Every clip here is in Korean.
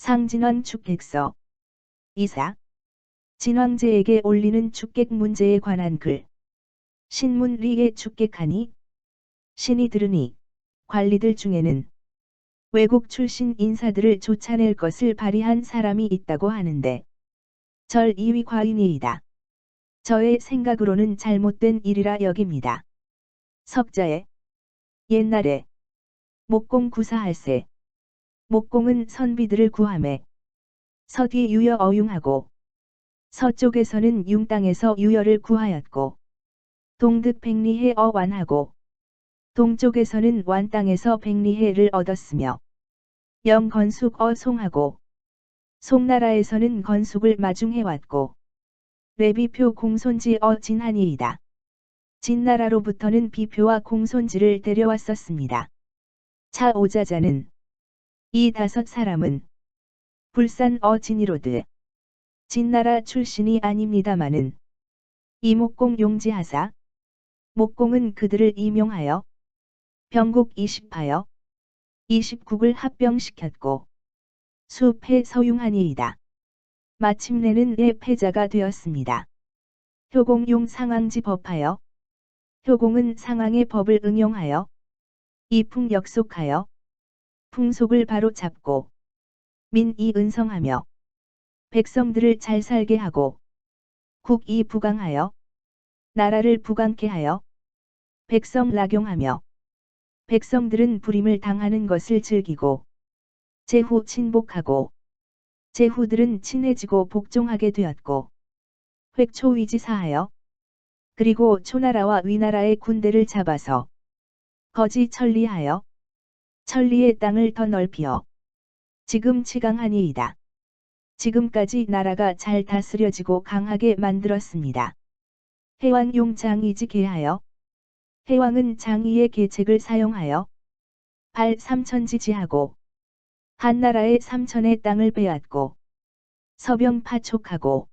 상진원 축객서. 이사. 진왕제에게 올리는 축객 문제에 관한 글. 신문리에 축객하니 신이 들으니 관리들 중에는 외국 출신 인사들을 쫓아낼 것을 발의한 사람이 있다고 하는데 절 이위 과인이이다. 저의 생각으로는 잘못된 일이라 여깁니다. 석자에 옛날에 목공 구사할세. 목공은 선비들을 구하매 서뒤 유여 어융하고 서쪽에서는 융땅에서 유여를 구하였고 동득 백리해 어완하고 동쪽에서는 완땅에서 백리해를 얻었으며 영건숙 어송하고 송나라에서는 건숙을 마중해왔고 레비표 공손지 진하니이다. 진나라로부터는 비표와 공손지를 데려왔었습니다. 차 오자자는 이 5사람은 불산 진이로드 진나라 출신이 아닙니다마는 이목공 용지하사 목공은 그들을 임용하여 병국 20하여 20국을 합병시켰고 수패 서융하니이다. 마침내는 패자가 되었습니다. 효공용 상왕지 법하여 효공은 상왕의 법을 응용하여 이풍 역속하여 풍속을 바로 잡고 민이 은성하며 백성들을 잘 살게 하고 국이 부강하여 나라를 부강케 하여 백성 낙용하며 백성들은 불임을 당하는 것을 즐기고 제후 친복하고 제후들은 친해지고 복종하게 되었고 획초위지사하여 그리고 초나라와 위나라의 군대를 잡아서 거지 천리하여 천리의 땅을 더 넓히어 지금 치강하니이다. 지금까지 나라가 잘 다스려지고 강하게 만들었습니다. 해왕용 장의지 계하여 해왕은 장의의 계책을 사용하여 발 3천지 지하고 한나라의 3천의 땅을 빼앗고 서병 파촉하고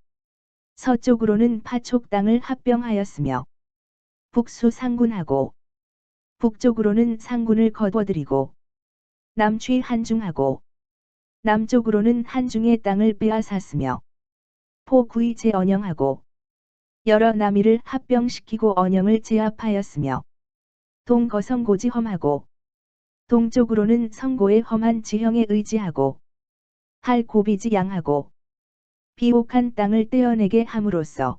서쪽으로는 파촉 땅을 합병하였으며 북수 상군하고 북쪽으로는 상군을 거둬들이고 남취 한중하고 남쪽으로는 한중의 땅을 빼앗았으며 포구이 제언영하고 여러 남이를 합병시키고 언영을 제압하였으며 동거성고지 험하고 동쪽으로는 성고의 험한 지형에 의지하고 할고비지 양하고 비옥한 땅을 떼어내게 함으로써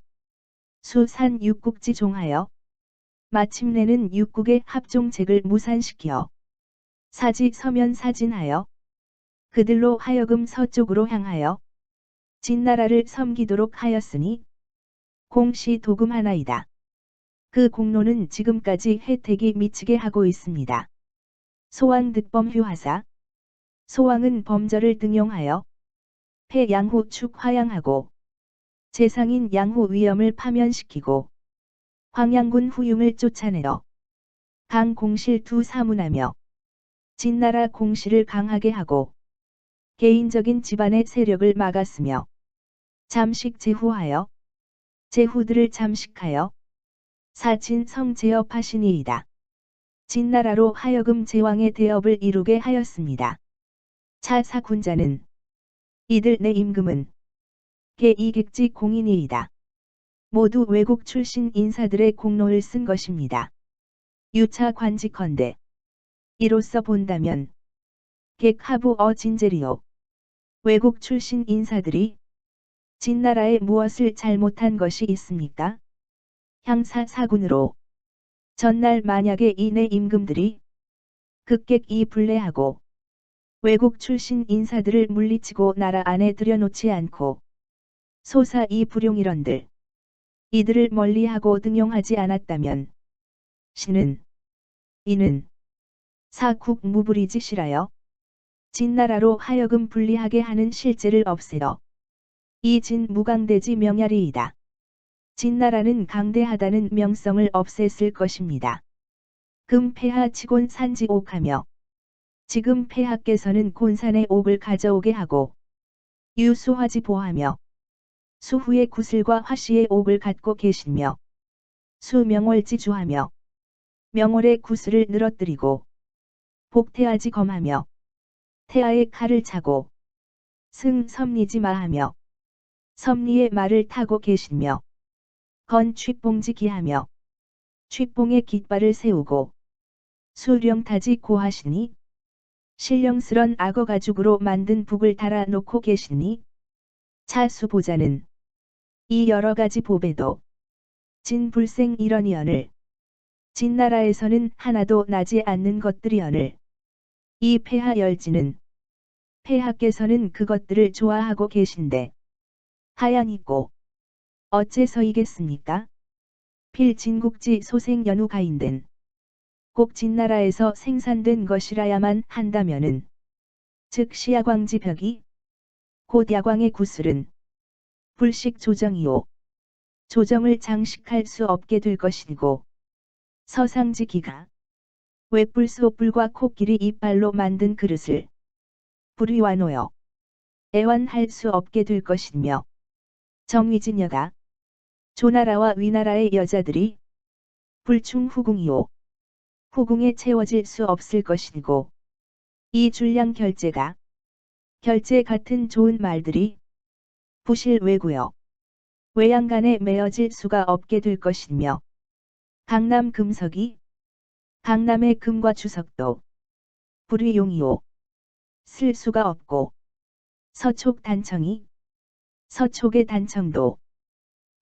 수산 육국지 종하여 마침내는 육국의 합종책을 무산시켜 사지 서면 사진하여 그들로 하여금 서쪽으로 향하여 진나라를 섬기도록 하였으니 공시 도금하나이다. 그 공로는 지금까지 혜택이 미치게 하고 있습니다. 소왕 득범휴하사. 소왕은 범절을 등용하여 폐 양후 축 화양하고 재상인 양후 위엄을 파면시키고 황양군 후융을 쫓아내어 강 공실 두 사문하며 진나라 공실을 강하게 하고 개인적인 집안의 세력을 막았으며 잠식 제후하여 제후들을 잠식하여 사친 성 제업하시니이다. 진나라로 하여금 제왕의 대업을 이루게 하였습니다. 차사군자는 이들 내 임금은 개이객지 공인이이다. 모두 외국 출신 인사들의 공로를 쓴 것입니다. 유차 관직헌데 이로써 본다면 객하부 진제리요. 외국 출신 인사들이 진나라에 무엇을 잘못한 것이 있습니까? 향사 사군으로 전날 만약에 이 내 임금들이 극객이 불례하고 외국 출신 인사들을 물리치고 나라 안에 들여놓지 않고 소사 이 불용이런들 이들을 멀리하고 등용하지 않았다면 신은 이는 사국 무불이짓이라여 진나라로 하여금 불리하게 하는 실제를 없애어 이 진 무강대지 명야리이다. 진나라는 강대하다는 명성을 없앴을 것입니다. 금 폐하 치곤 산지 옥하며 지금 폐하께서는 곤산의 옥을 가져오게 하고 유수화지 보하며 수후의 구슬과 화씨의 옥을 갖고 계시며 수명월지 주하며 명월의 구슬을 늘어뜨리고 복태하지 검하며 태아의 칼을 차고 승 섭리지 마하며 섭리의 말을 타고 계시며 건 취봉지 기하며 취봉에 깃발을 세우고 수령타지 고하시니 신령스런 악어 가죽으로 만든 북을 달아 놓고 계시니 차수보자는 이 여러 가지 보배도 진불생 이러니언을 진나라에서는 하나도 나지 않는 것들이언을 이 폐하 열지는 폐하께서는 그것들을 좋아하고 계신데 하양이고 어째서이겠습니까? 필진국지 소생 연우 가인된 꼭 진나라에서 생산된 것이라야만 한다면은 즉 시야광지 벽이 곧 야광의 구슬은 불식 조정이요 조정을 장식할 수 없게 될 것이고 서상지 기가 외뿔소뿔과 코끼리 이빨로 만든 그릇을 불이 완호여 애완할 수 없게 될 것이며 정위진여가 조나라와 위나라의 여자들이 불충후궁이요 후궁에 채워질 수 없을 것이고 이 줄량 결제가 결제 같은 좋은 말들이 부실 외구여 외양간에 메어질 수가 없게 될 것이며 강남 금석이 강남의 금과 주석도 불이 용이요 쓸 수가 없고 서촉 단청이 서촉의 단청도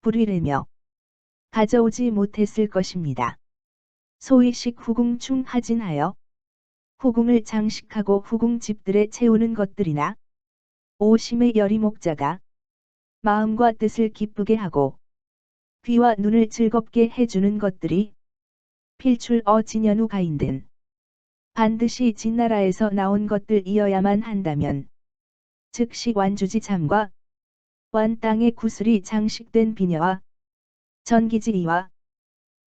불이래며 가져오지 못했을 것입니다. 소위식 후궁충 하진하여 후궁을 장식하고 후궁집들에 채우는 것들이나 오심의 여리목자가 마음과 뜻을 기쁘게 하고 귀와 눈을 즐겁게 해주는 것들이 필출 진연우 가인된 반드시 진나라에서 나온 것들이어야만 한다면 즉시 완주지 잠과 완 땅의 구슬이 장식된 비녀와 전기지의와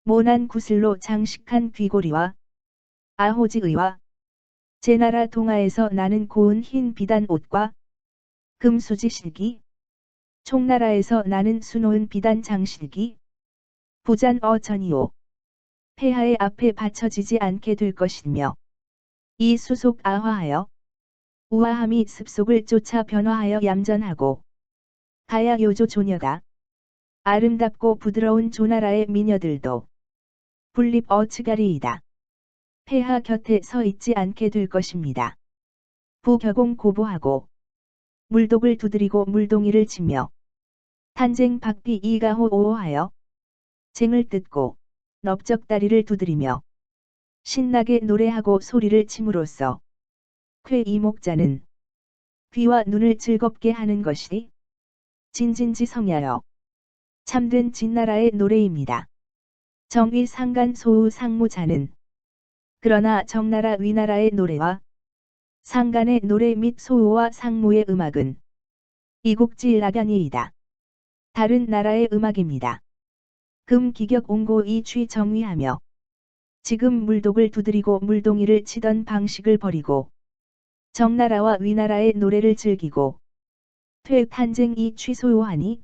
모난 구슬로 장식한 귀고리와 아호지의와 제나라 동아에서 나는 고운 흰 비단 옷과 금수지 실기 총나라에서 나는 수놓은 비단 장실기 부잔 전이요 폐하의 앞에 받쳐지지 않게 될 것이며 이 수속 아화하여 우아함이 습속을 쫓아 변화하여 얌전하고 가야 요조 조녀가 아름답고 부드러운 조나라의 미녀들도 불립 츠가리이다. 폐하 곁에 서 있지 않게 될 것입니다. 부격공 고보하고 물독을 두드리고 물동이를 치며 탄쟁 박비 이가호 오호하여 쟁을 뜯고 넓적다리를 두드리며 신나게 노래하고 소리를 침으로써 쾌 이목자는 귀와 눈을 즐겁게 하는 것이 진진지 성야여 참된 진나라의 노래입니다. 정위 상간 소우 상무자는 그러나 정나라 위나라의 노래와 상간의 노래 및 소우와 상무의 음악은 이국지 낙연이이다. 다른 나라의 음악입니다. 금 기격 옹고 이취 정위하며 지금 물독을 두드리고 물동이를 치던 방식을 버리고 정나라와 위나라의 노래를 즐기고 퇴 탄쟁 이취 소우하니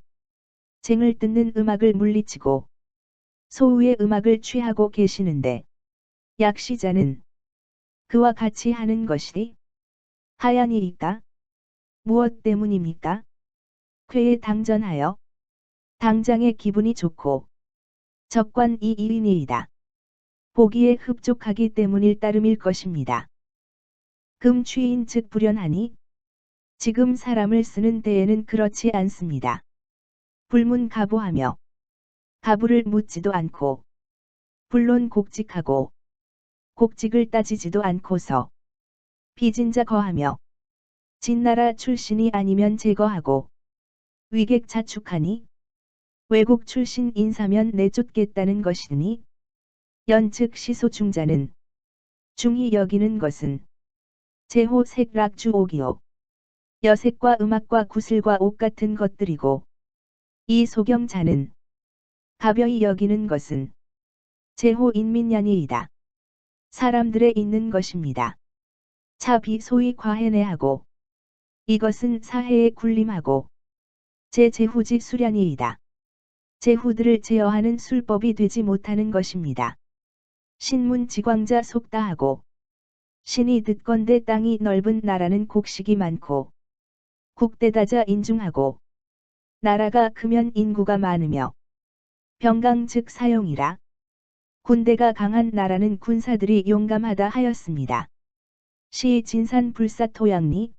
쟁을 뜯는 음악을 물리치고 소우의 음악을 취하고 계시는데 약시자는 그와 같이 하는 것이 하양이니까 무엇 때문입니까? 쾌에 당전하여 당장의 기분이 좋고 적관 이인이이다. 보기에 흡족하기 때문일 따름일 것입니다. 금취인 즉 불연하니 지금 사람을 쓰는 때에는 그렇지 않습니다. 불문가부하며 가부를 묻지도 않고 불론 곡직하고 곡직을 따지지도 않고서 비진자 거하며 진나라 출신이 아니면 제거하고 위객 자축하니 외국 출신 인사면 내쫓겠다는 것이니 연즉 시소 중자는 중히 여기는 것은 제호 색락주 옥이요 여색과 음악과 구슬과 옷 같은 것들이고 이 소경자는 가벼이 여기는 것은 제호 인민연이이다. 사람들에 있는 것입니다. 차비 소위 과해내하고 이것은 사해에 군림하고 제후지 수련이이다. 제후들을 제어하는 술법이 되지 못하는 것입니다. 신문 지광자 속다하고 신이 듣건대 땅이 넓은 나라는 곡식이 많고 국대다자 인중하고 나라가 크면 인구가 많으며 병강 즉 사용이라. 군대가 강한 나라는 군사들이 용감하다 하였습니다. 시 진산 불사토양리.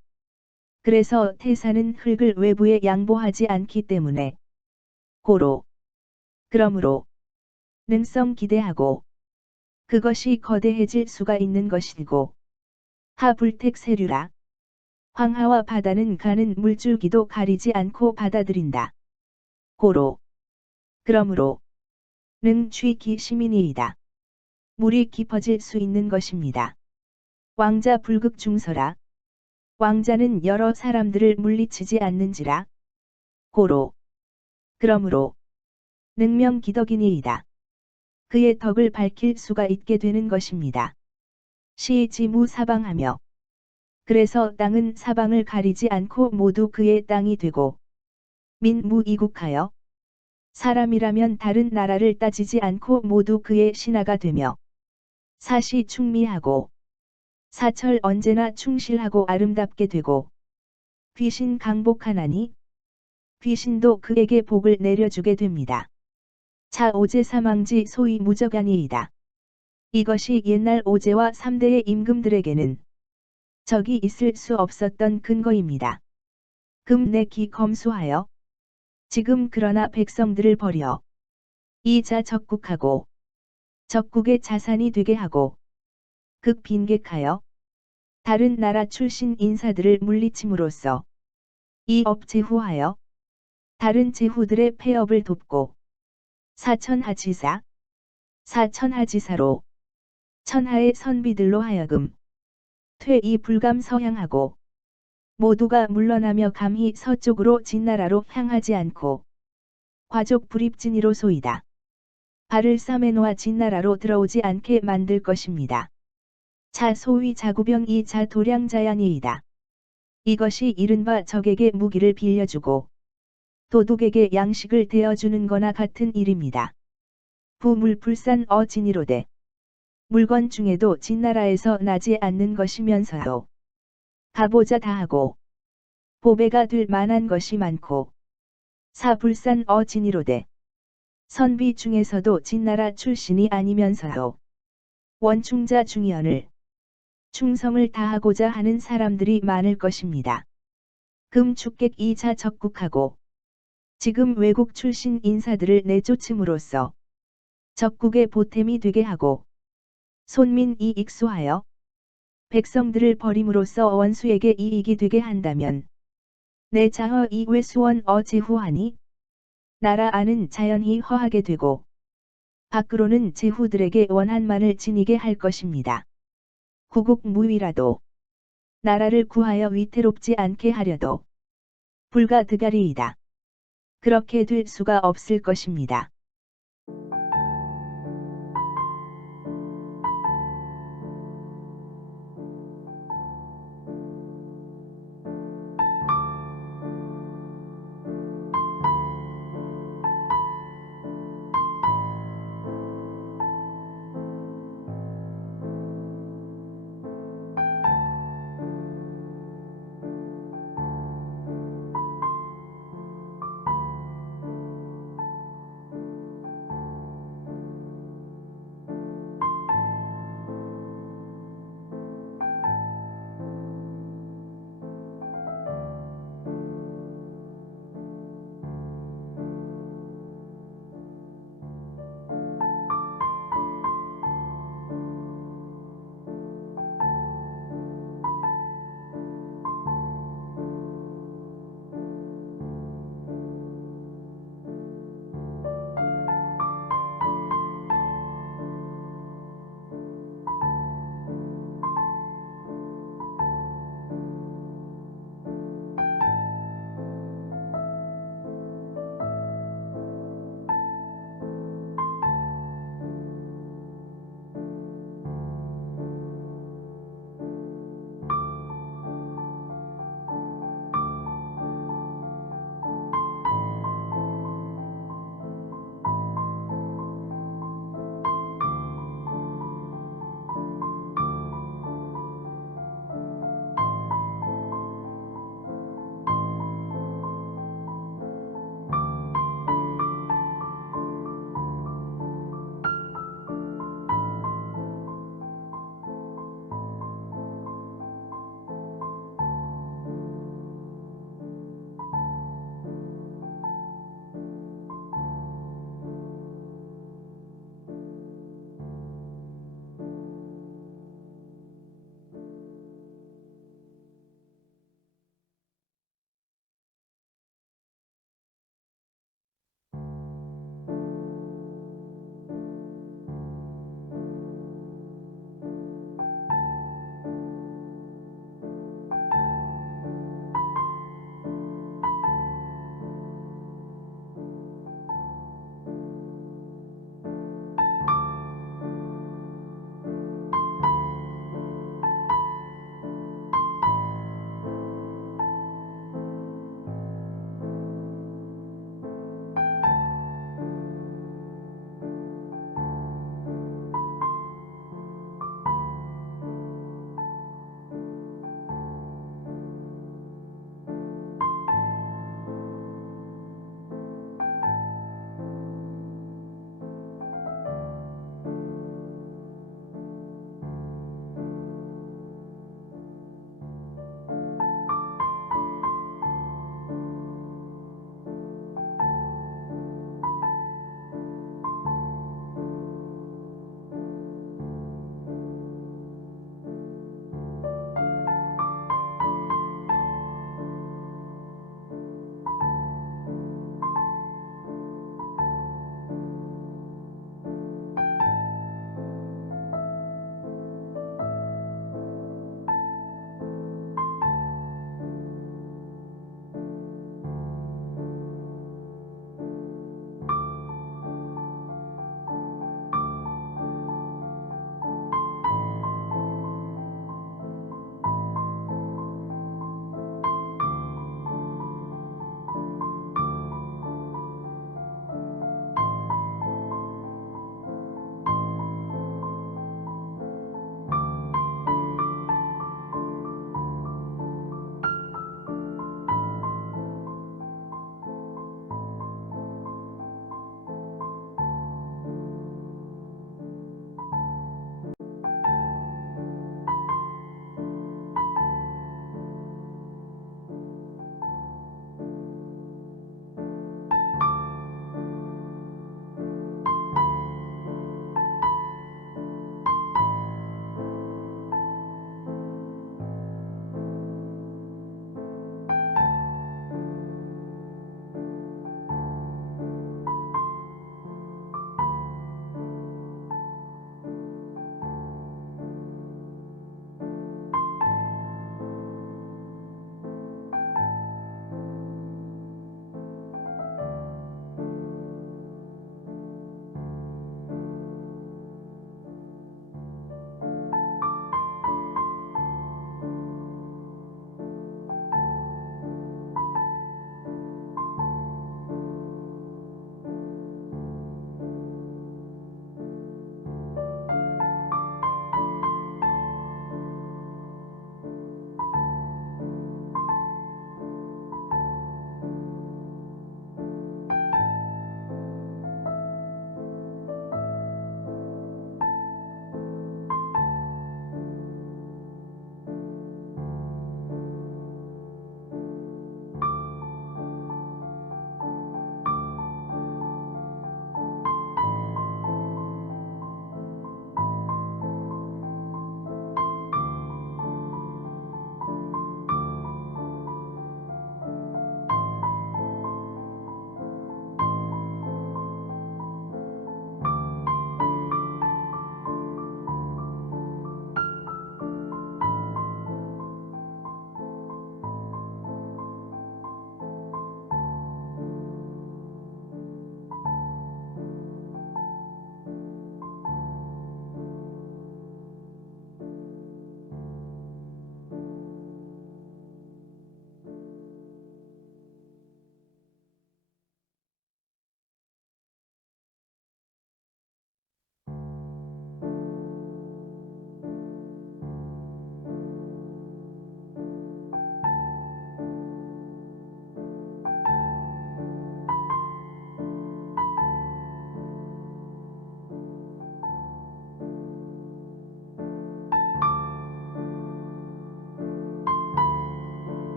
그래서 태사는 흙을 외부에 양보하지 않기 때문에 고로 그러므로 능성 기대하고 그것이 거대해질 수가 있는 것이고 하불택세류라. 황하와 바다는 가는 물줄기도 가리지 않고 받아들인다. 고로 그러므로 능 취기 시민이이다. 물이 깊어질 수 있는 것입니다. 왕자 불극중서라. 왕자는 여러 사람들을 물리치지 않는지라. 고로 그러므로 능명 기덕이니이다. 그의 덕을 밝힐 수가 있게 되는 것입니다. 시 지무 사방하며 그래서 땅은 사방을 가리지 않고 모두 그의 땅이 되고 민무 이국하여 사람이라면 다른 나라를 따지지 않고 모두 그의 신하가 되며 사시 충미하고 사철 언제나 충실하고 아름답게 되고 귀신 강복하나니 귀신도 그에게 복을 내려주게 됩니다. 자 오제 사망지 소위 무적아니이다. 이것이 옛날 오제와 3대의 임금들에게는 적이 있을 수 없었던 근거입니다. 금내기 검수하여 지금 그러나 백성들을 버려 이 자 적국하고 적국의 자산이 되게 하고 극빈객하여 다른 나라 출신 인사들을 물리침으로써 이 업제후하여 다른 제후들의 폐업을 돕고 사천하지사 사천하지사로 천하의 선비들로 하여금 퇴이 불감 서향하고 모두가 물러나며 감히 서쪽으로 진나라로 향하지 않고 과족 불입진이로소이다. 발을 싸매놓아 진나라로 들어오지 않게 만들 것입니다. 자 소위 자구병이 자 도량자양이이다. 이것이 이른바 적에게 무기를 빌려주고 도둑에게 양식을 대어주는 거나 같은 일입니다. 부물불산 어진이로되 물건 중에도 진나라에서 나지 않는 것이면서도 가보자 다하고 보배가 될 만한 것이 많고 사불산 어진이로되 선비 중에서도 진나라 출신이 아니면서도 원충자 중연을 충성을 다하고자 하는 사람들이 많을 것입니다. 금축객 이자 적국하고 지금 외국 출신 인사들을 내쫓음으로써 적국의 보탬이 되게 하고 손민이 익수하여 백성들을 버림으로써 원수에게 이익이 되게 한다면 내 자허 이외 수원 어제후하니 나라 안은 자연히 허하게 되고 밖으로는 제후들에게 원한만을 지니게 할 것입니다. 구국무위라도 나라를 구하여 위태롭지 않게 하려도 불가드가리이다. 그렇게 될 수가 없을 것입니다.